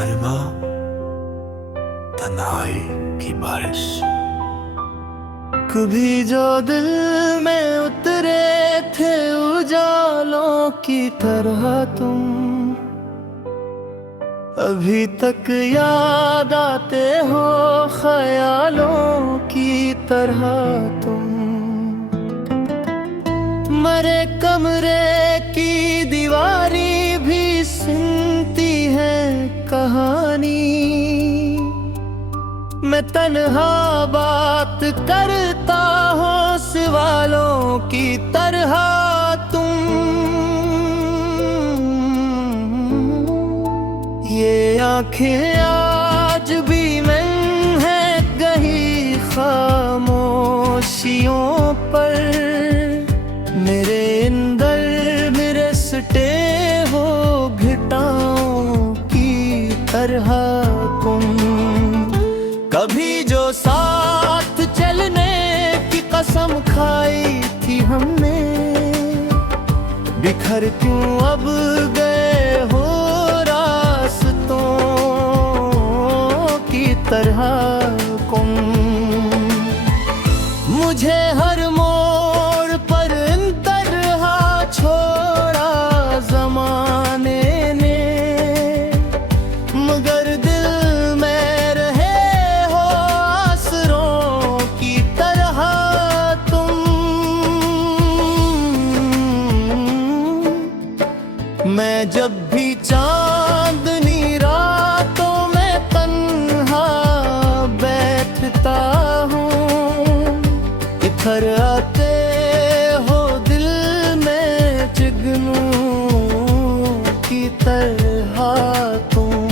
अरमा तन्हाई की बारिश। कभी जो दिल में उतरे थे उजालों की तरह तुम, अभी तक याद आते हो ख्यालों की तरह तुम। मरे कमरे की दीवारी भी सुनती है कहानी, मैं तन्हा बात करता हूँ सवालों की तरह तुम। ये आंखें आज भी मैं है कहीं खामोशियों पर, मेरे अंदर मेरे सटे हो घटाओं की तरह तुम। कभी जो साथ चलने की कसम खाई थी हमने, बिखर क्यों अब गए हो रास्तों की तरह तुम। मुझे हर मोड़ पर इन तरह छोड़ा जमाने ने, मगर दिल में रहे हो आसरों की तरह तुम। मैं जब भी चांदनी रातों में तन्हा बैठता हूँ, इधर आते हो दिल में जुगनू की तरह तुम।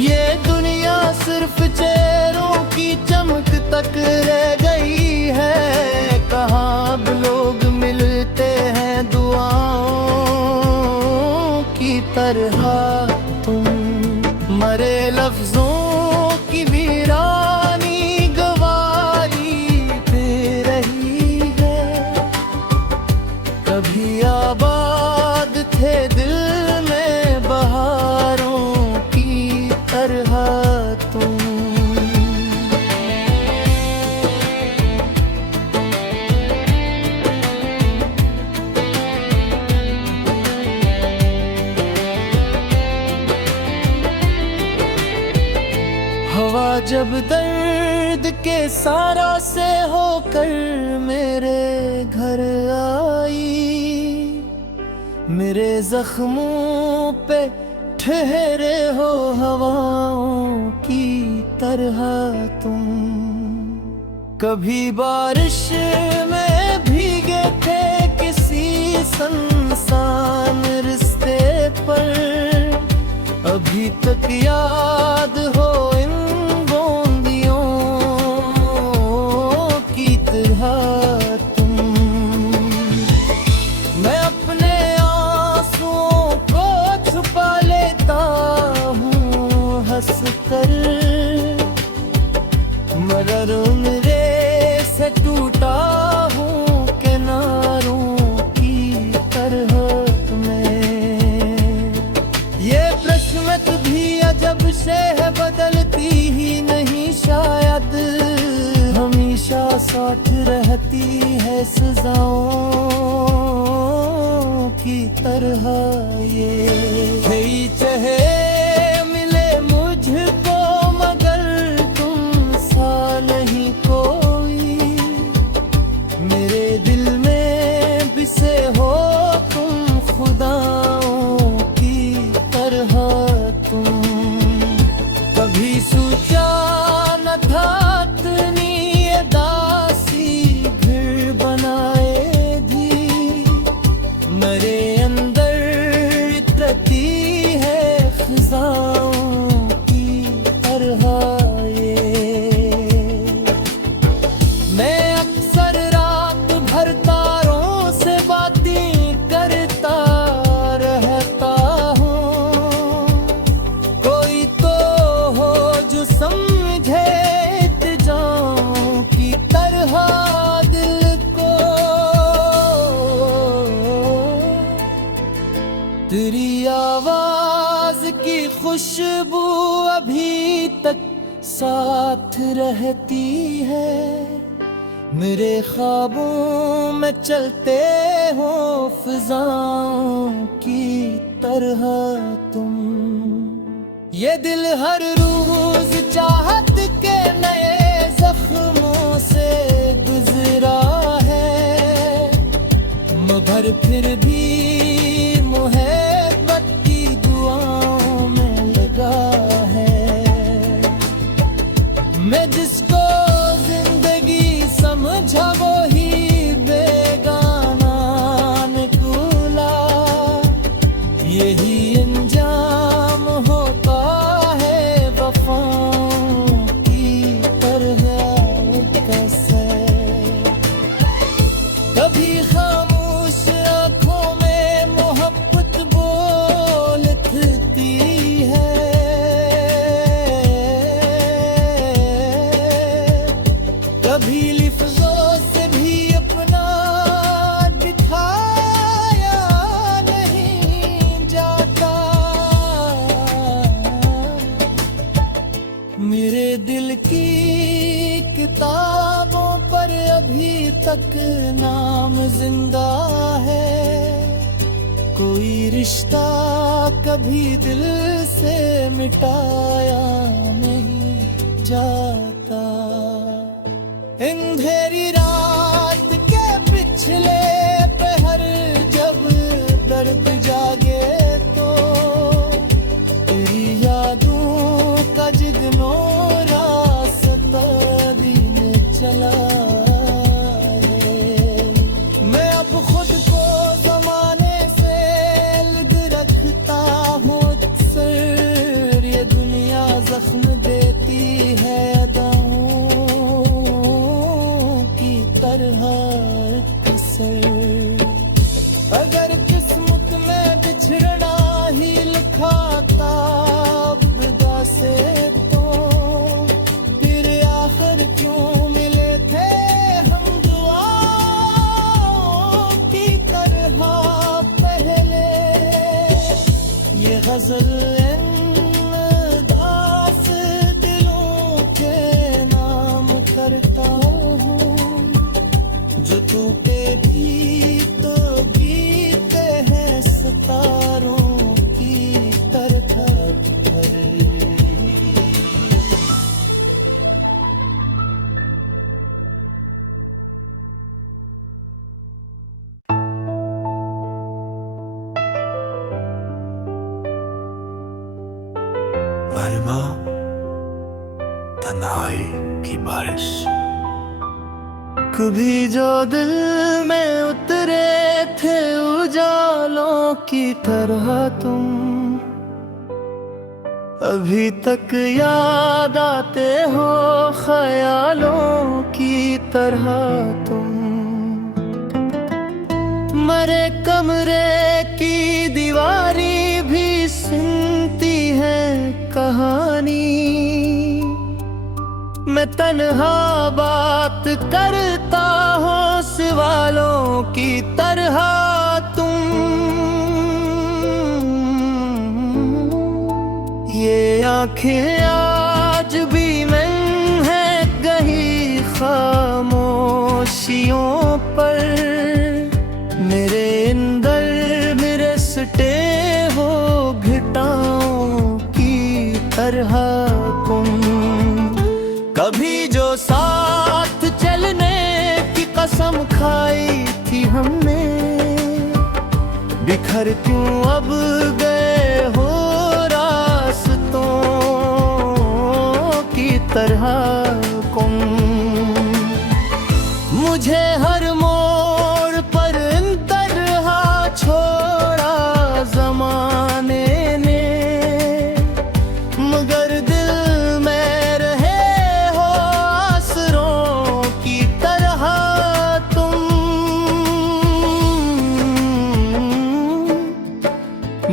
ये दुनिया सिर्फ चेहरों की चमक तक रह गई है, कहाँ अब लोग मिलते हैं दुआओं की तरह तुम। मरे लफ्जों की वीरानी गवाही दे रही है, कभी आबाद थे दिल में बहारों की तरह तुम। हवा जब दर्द के सारा से होकर मेरे घर आई, मेरे जख्मों पे ठहरे हो हवाओं की तरह तुम। कभी बारिश में भीगे थे किसी सुनसान रिश्ते पर, अभी तक याद हो इन बूंदियों की तरह तुम। मैं अपने आंसुओं को छुपा लेता हूँ हंस कर, मगर मेरे से टूटा हूँ किनारों की तरह भी अजब से है बदलती ही नहीं, शायद हमेशा साथ रहती है सजाओं की तरह। ये यही चाहे मिले मुझको मगर तुम सा नहीं कोई, मेरे दिल में बिसे हो तुम खुदाओं की तरह तुम। कभी सोचा न था इतनी ये दासी घर बनाएगी, मेरे अंदर इतरती है फिजाओं की तरह ये। मैं अक्सर रात भर तारों से बातें करता रहता हूँ, कोई तो हो जो समझे इल्तिजाओं की तरह दिल को। तेरी आवाज की खुशबू अभी तक साथ रहती है। मेरे ख्वाबों में चलते हो फिजाओं की तरह तुम। ये दिल हर रोज चाहत के नए जख्मों से गुजरा है, मगर फिर भी मोहब्बत की दुआओं में लगा है। मैं जिसको जिंदगी समझा वो ही बेगाना निकला। यही अंजाम होता है वफाओं की तरह कैसे। कभी खामोश आँखों में मोहब्बत बोलती है, कभी लिफ्ज़ों से भी अपना दिखाया नहीं जाता। मेरे दिल की किताबों पर अभी तक नाम जिंदा है। कोई रिश्ता कभी दिल से मिटाया नहीं जाता। अंधेरी रात के पिछले पहर जब दर्द जागे तो तेरी यादों का जिगनोरा रास्ता दिन चला है। मैं अब खुद को जमाने से अलग रखता हूँ अक्सर। ये दुनिया जख्म देती है अगर किस्मत में बिछड़ना ही लिखा था विदा से तो फिर आखिर क्यों मिले थे हम दुआओं की तरह पहले। ये गजल दास दिलों के नाम करता हूँ, जो टूटे भी तो गीते हैं सितारों की तरह भरे। मरमा तन्हाई की बारिश। कभी जो दिल में उतरे थे उजालों की तरह तुम, अभी तक याद आते हो ख्यालों की तरह तुम। मरे कमरे की दीवारी भी सुनती है कहानी। मैं तन्हा बात करता हूँ सवालों की तरह तुम। ये आँखें आज भी मैं है कहीं खामोशियों पर। मेरे अंदर मेरे सटे हो घटाओं की तरह तुम। कभी जो साथ चलने की कसम खाई थी हमने, बिखर क्यों अब गए हो रास्तों की तरह तुम। मुझे हर मोड़ पर इन तरह छोड़ा जमाने ने, मगर दिल में रहे हो आसरों की तरह तुम।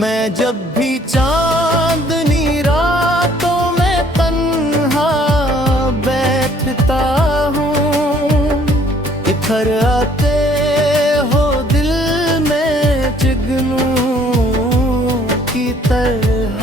मैं जब भी चांदनी रातों में तन्हा बैठता हूँ, इधर आते हो दिल में जुगनू की तरह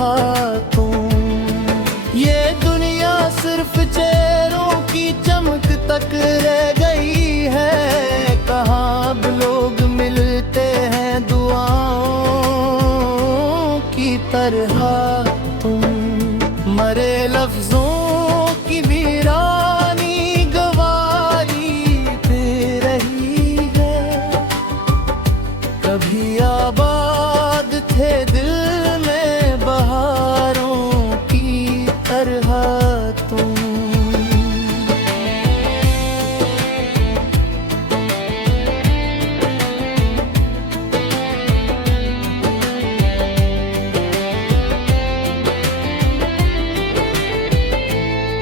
कभी आबाद थे दिल में बहारों की तरह तुम।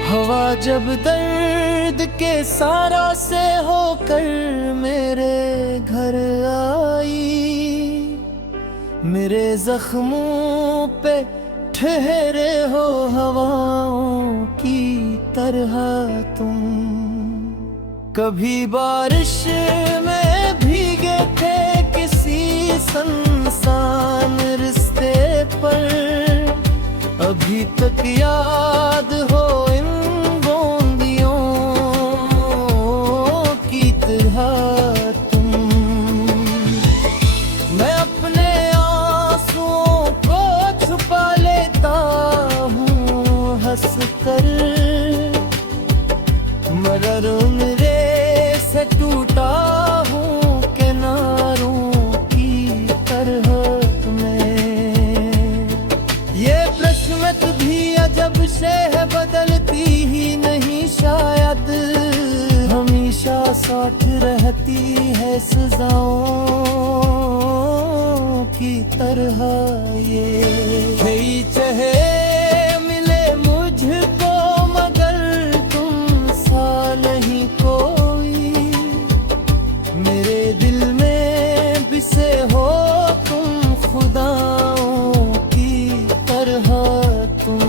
हवा जब दर्द के सारा से होकर मेरे घर आई, मेरे जख्मों पे ठहरे हो हवाओं की तरह तुम। कभी बारिश में भीगे थे किसी सुनसान रिश्ते पर, अभी तक याद हो इन बूंदियों की तरह तुम। मैं अपने आंसुओं को छुपा लेता हूँ हंस कर, मगर मेरे से टूटा हूँ किनारों की तरह भी अजब से है, बदलती ही नहीं शायद, हमेशा साथ रहती है सजाओं की तरह ये। यही चाहे मिले मुझको मगर तुम सा नहीं कोई, मेरे दिल में बिसे हो तुम खुदाओं की तरह तुम।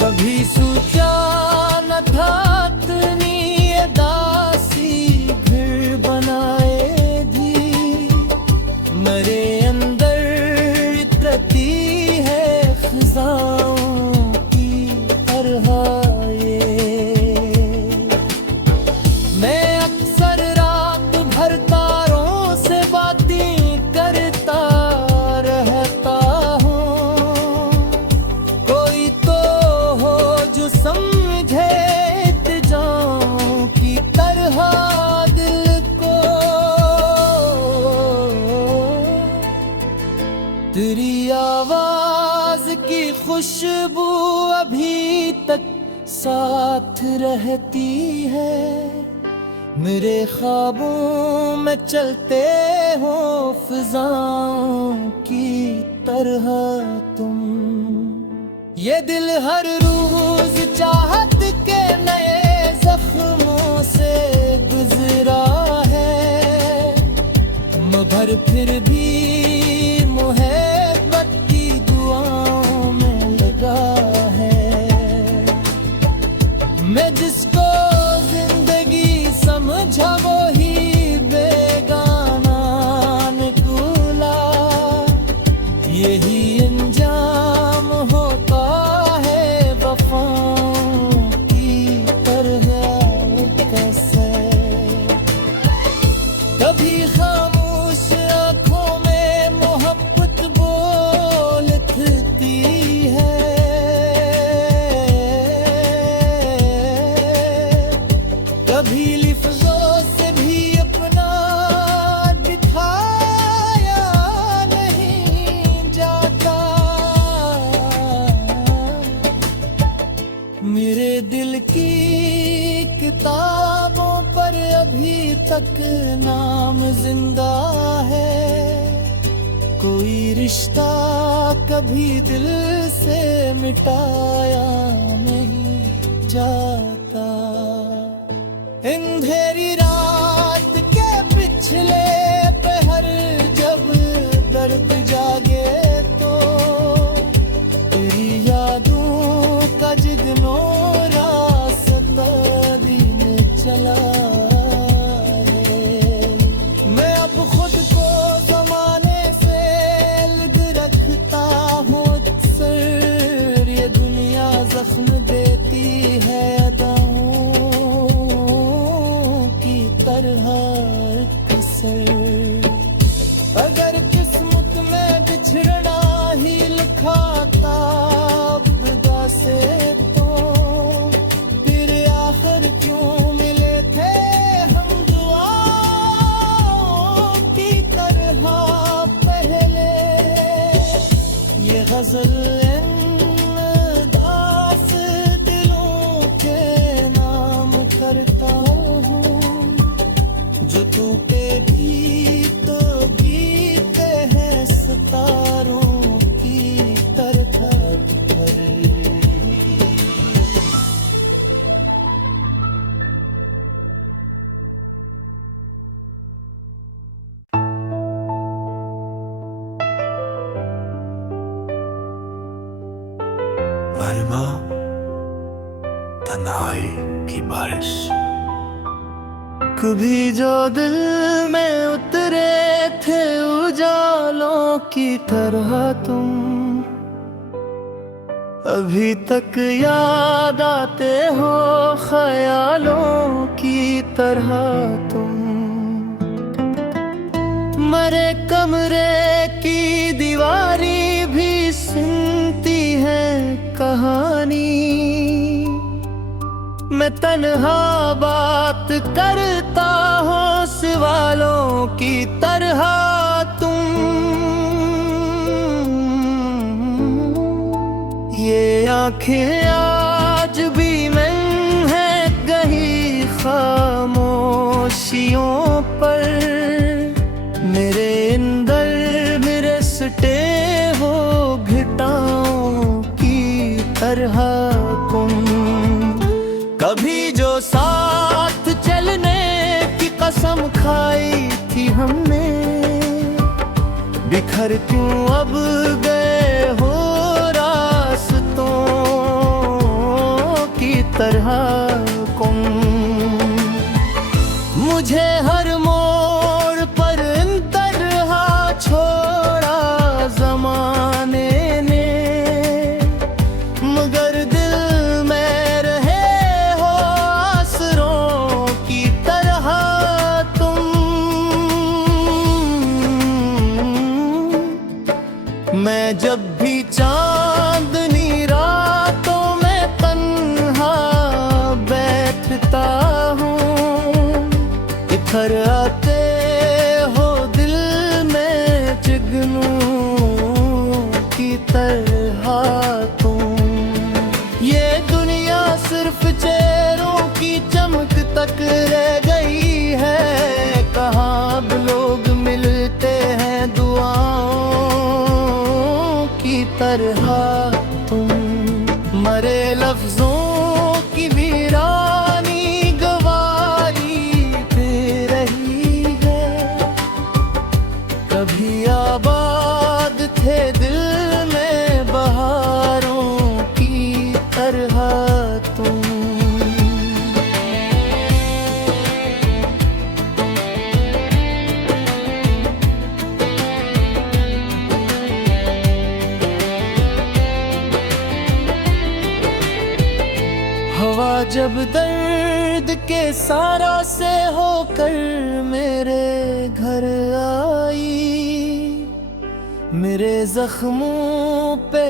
कभी सोचा न था इतनी ये दासी फिर बनाएगी, मेरे अंदर इतरती है खिजाओं की तरह ये। मैं अक्सर रात भर तारों से बातें करता रहता हूँ, कोई तो हो जो समझे इल्तिजाओं की तरह दिल को। तेरी आवाज की खुशबू अभी तक साथ रहती है, मेरे ख्वाबों में चलते हो फिजाओं की तरह तुम। ये दिल हर रोज चाहत के नए जख्मों से गुजरा है, मगर फिर भी मोहब्बत की दुआओं में लगा है। मैं जिसको जिंदगी समझा वो ही बेगाना निकला, यही अंजाम होता है वफाओं की तरह कैसे। कभी खामोश आँखों में मोहब्बत बोल उठती है, कभी लिफ्ज़ों से भी अपना दिखाया नहीं जाता। मेरे दिल की किताबों पर अभी तक नाम जिंदा है, कोई रिश्ता कभी दिल से मिटाया नहीं जाता। अंधेरी रात के पिछले पहर जब दर्द जागे तो तेरी यादों का जिगनोरा रास्ता दिन चला है। मैं अब खुद को जमाने से अलग रखता हूँ अक्सर, ये दुनिया जख्म देती है अदाओं की गजल दास दिलों के नाम करता हूँ, जो टूटे भी तो गीते हैं सितारों की तरह भर। मरमा तन्हाई की बारिश। कभी जो दिल में उतरे थे उजालों की तरह तुम, अभी तक याद आते हो ख्यालों की तरह तुम। मरे कमरे की दीवारी भी सुनती है कहानी, मैं तन्हा बात करता हूँ सवालों की तरह तुम। ये आंखें आज भी मैं है कहीं खामोशियों पर, मेरे अंदर मेरे सटे हो घटाओं की तरह तुम। कभी जो साथ चलने की कसम खाई थी हमने, बिखर क्यों अब गए हो रास्तों की तरह तुम। मुझे हर मोड़ पर इन तरह छोड़ा जमाने ने, मगर दिल में रहे हो आसरों की तरह तुम। मैं जब भी चांदनी रातों में तन्हा बैठता हूँ, इधर आते हो दिल में जुगनू की तरह तुम। ये दुनिया सिर्फ चेहरों की चमक तक रह गई है, कहाँ अब लोग मिलते हैं दुआओं की तरह तुम। मरे लफ्जों की वीरानी गवाही दे रही है, कभी आबाद थे दिल में बहारों की तरह तुम। हवा जब दर्द के सारा से होकर मेरे घर आई, मेरे जख्मों पे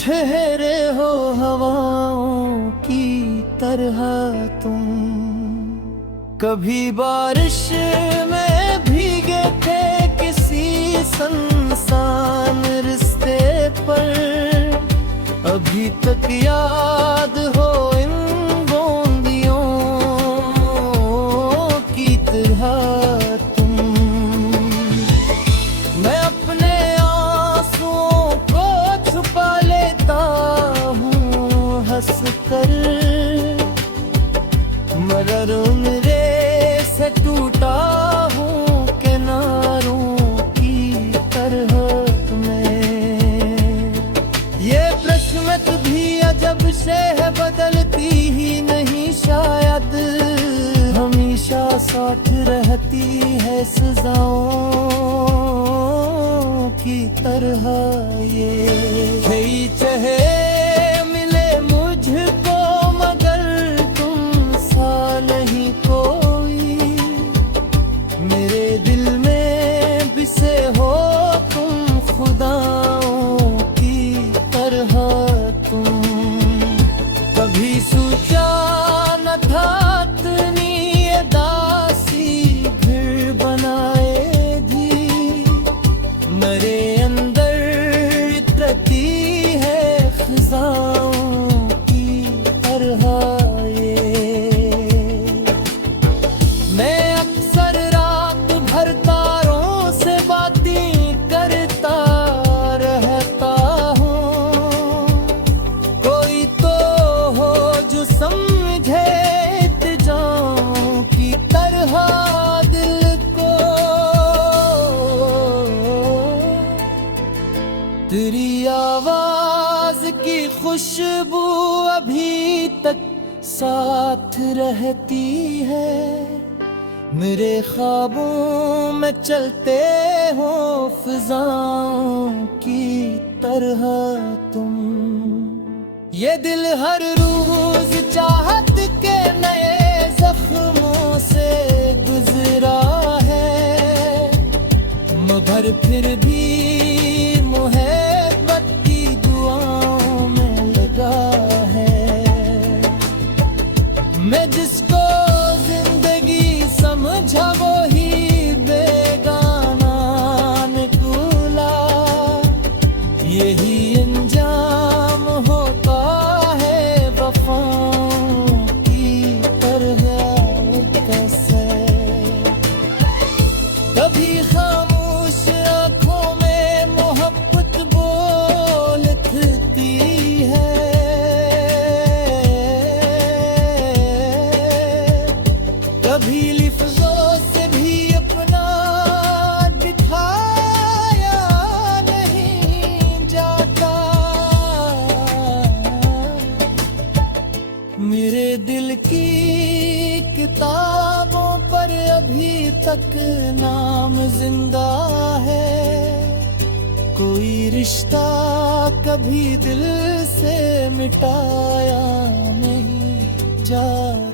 ठहरे हो हवाओं की तरह तुम। कभी बारिश में भीगे थे किसी सुनसान रिश्ते पर, अभी तक याद हो इन बूंदियों की तरह तुम। मैं अपने आंसुओं को छुपा लेता हूँ हंस कर, मगर मेरे से टूटा हूँ किनारों की तरह तुम्हें। ये किस्मत भी अजब से है, बदलती ही नहीं शायद, हमेशा साथ रहती है सजाओं की तरह। ये यही चाहे मिले मुझको, मगर तुम सा नहीं कोई, मेरे दिल में बिसे हो तुम खुदाओं की तरह तुम। कभी सोचा न था इतनी ये दासी फिर बनाएगी, तेरी आवाज की खुशबू अभी तक साथ रहती है, मेरे ख्वाबों में चलते हो फिजाओं की तरह तुम। ये दिल हर रोज चाहत के नए जख्मों से गुजरा है, मगर फिर भी मोहब्बत की दुआओं में लगा है। मैं जिसको जिंदगी समझा वो ही बेगाना निकला, यही अंजाम होता है वफाओं की तरह कैसे। कभी खामोश आंखों में मोहब्बत बोल उठती है, कभी लिफ्ज़ों से भी अपना दिखाया नहीं जाता। मेरे दिल की किताबों पर अभी तक नाम जिंदा है, कोई रिश्ता कभी दिल से मिटाया नहीं जाता।